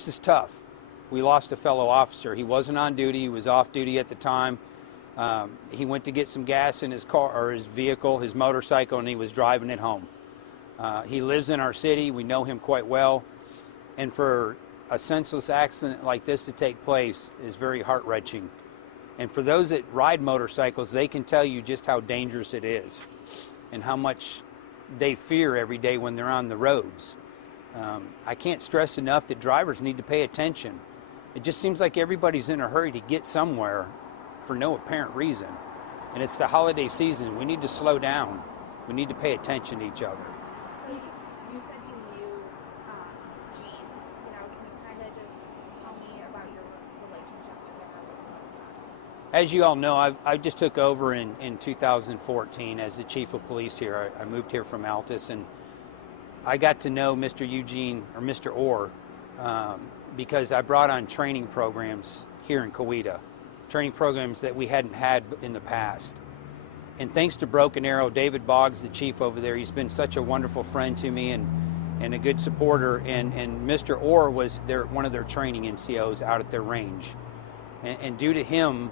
This is tough. We lost a fellow officer. He wasn't on duty. He was off duty at the time. He went to get some gas in his car or his vehicle, his motorcycle, and he was driving it home. He lives in our city. We know him quite well. And for a senseless accident like this to take place is very heart-wrenching. And for those that ride motorcycles, they can tell you just how dangerous it is and how much they fear every day when they're on the roads. I can't stress enough that drivers need to pay attention. It just seems like everybody's in a hurry to get somewhere for no apparent reason. And it's the holiday season. We need to slow down. We need to pay attention to each other. So you said you knew Gene. Can you kind of just tell me about your relationship with him? As you all know, I just took over in 2014 as the chief of police here. I moved here from Altus, and I got to know Mr. Eugene, or Mr. Orr, because I brought on training programs here in Coweta, training programs that we hadn't had in the past. And thanks to Broken Arrow, David Boggs, the chief over there, he's been such a wonderful friend to me and a good supporter. And Mr. Orr was one of their training NCOs out at their range. And due to him,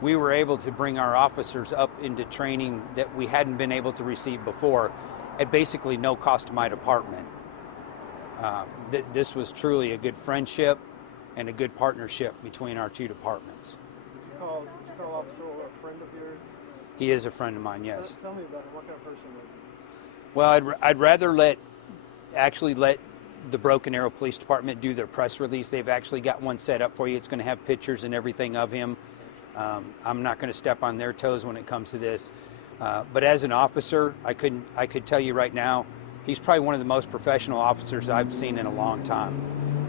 we were able to bring our officers up into training that we hadn't been able to receive before at basically no cost to my department. This was truly a good friendship and a good partnership between our two departments. Did you call Officer Orr a friend of yours? He is a friend of mine, yes. Tell me about him. What kind of person was he? Well, I'd rather let the Broken Arrow Police Department do their press release. They've actually got one set up for you. It's going to have pictures and everything of him. I'm not going to step on their toes when it comes to this. But as an officer, I could tell you right now, he's probably one of the most professional officers I've seen in a long time.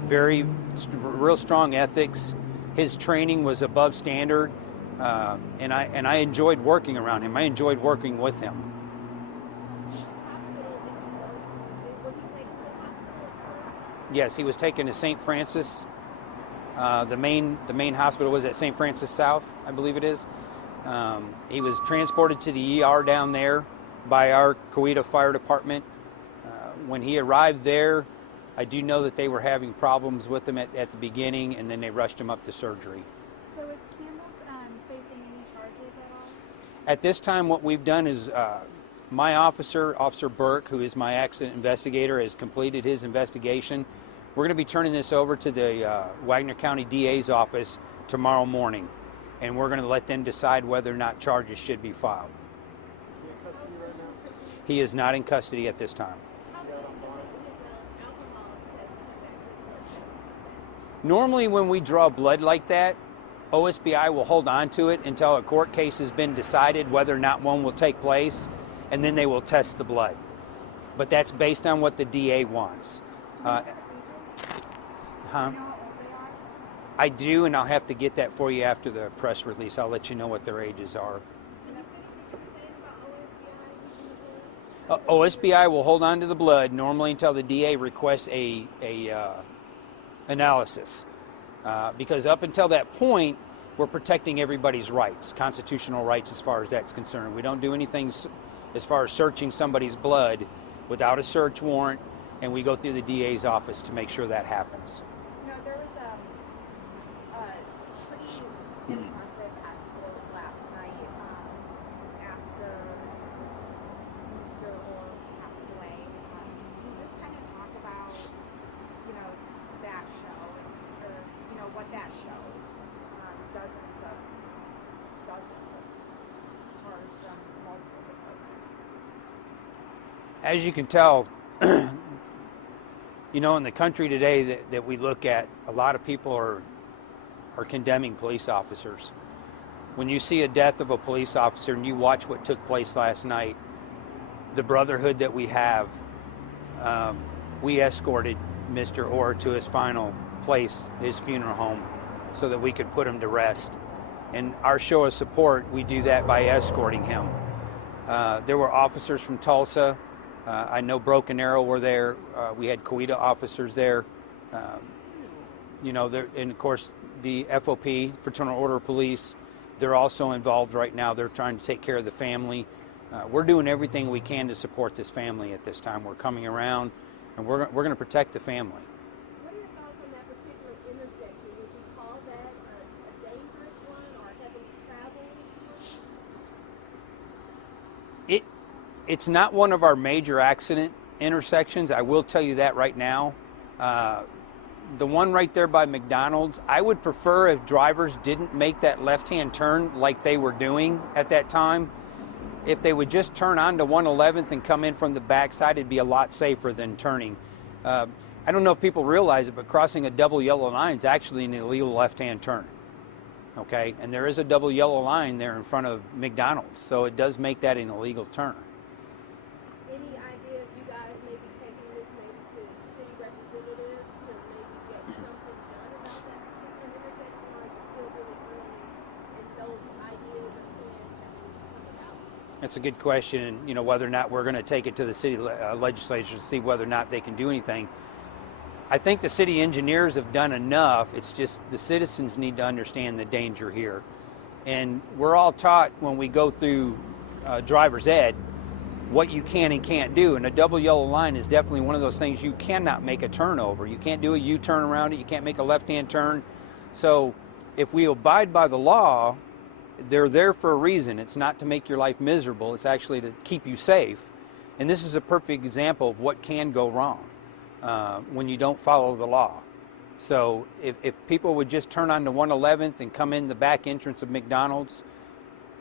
Real strong ethics. His training was above standard, and I enjoyed working around him. I enjoyed working with him. Yes, he was taken to St. Francis. The main hospital was at St. Francis South, I believe it is. He was transported to the ER down there by our Coweta Fire Department. When he arrived there, I do know that they were having problems with him at the beginning, and then they rushed him up to surgery. So is Campbell facing any charges at all? At this time, what we've done is my officer, Officer Burke, who is my accident investigator, has completed his investigation. We're going to be turning this over to the Wagner County DA's office tomorrow morning, and we're going to let them decide whether or not charges should be filed. Is he in custody right now? He is not in custody at this time. Normally when we draw blood like that, OSBI will hold on to it until a court case has been decided whether or not one will take place, and then they will test the blood. But that's based on what the DA wants. I do, and I'll have to get that for you after the press release. I'll let you know what their ages are. OSBI will hold on to the blood normally until the DA requests a analysis, because up until that point, we're protecting everybody's rights, constitutional rights as far as that's concerned. We don't do anything as far as searching somebody's blood without a search warrant, and we go through the DA's office to make sure that happens. There was a pretty impressive escort last night after Mr. Orr passed away. Can you just kind of talk about, that show, or, what that shows? Dozens of cars from multiple departments. As you can tell, in the country today that we look at, a lot of people are condemning police officers. When you see a death of a police officer and you watch what took place last night, the brotherhood that we have, we escorted Mr. Orr to his final place, his funeral home, so that we could put him to rest. And our show of support, we do that by escorting him. There were officers from Tulsa. I know Broken Arrow were there. We had Coweta officers there. And of course, the FOP, Fraternal Order of Police, they're also involved right now. They're trying to take care of the family. We're doing everything we can to support this family at this time. We're coming around, and we're going to protect the family. What are your thoughts on that particular It's not one of our major accident intersections. I will tell you that right now. The one right there by McDonald's, I would prefer if drivers didn't make that left-hand turn like they were doing at that time. If they would just turn onto 111th and come in from the backside, it'd be a lot safer than turning. I don't know if people realize it, but crossing a double yellow line is actually an illegal left-hand turn. Okay, and there is a double yellow line there in front of McDonald's, so it does make that an illegal turn. Any idea if you guys may be taking this maybe to city representatives to maybe get something done about that particular intersection, or is it still really early in those ideas or plans that will come about? That's a good question, and whether or not we're going to take it to the city legislature to see whether or not they can do anything. I think the city engineers have done enough. It's just the citizens need to understand the danger here. And we're all taught when we go through driver's ed what you can and can't do. And a double yellow line is definitely one of those things you cannot make a turn over. You can't do a U-turn around it. You can't make a left-hand turn. So if we abide by the law, they're there for a reason. It's not to make your life miserable. It's actually to keep you safe. And this is a perfect example of what can go wrong when you don't follow the law. So if people would just turn on to 111th and come in the back entrance of McDonald's,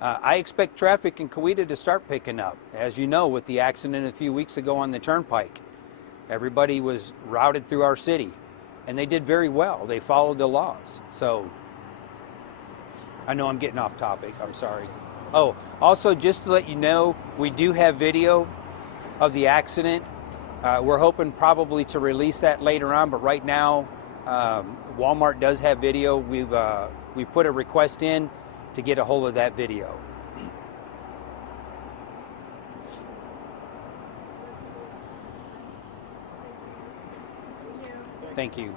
I expect traffic in Coweta to start picking up. As you know, with the accident a few weeks ago on the turnpike, everybody was routed through our city, and they did very well. They followed the laws. So I know I'm getting off topic. I'm sorry. Oh, also just to let you know, we do have video of the accident. We're hoping probably to release that later on, but right now Walmart does have video. We've put a request in to get a hold of that video. Thank you.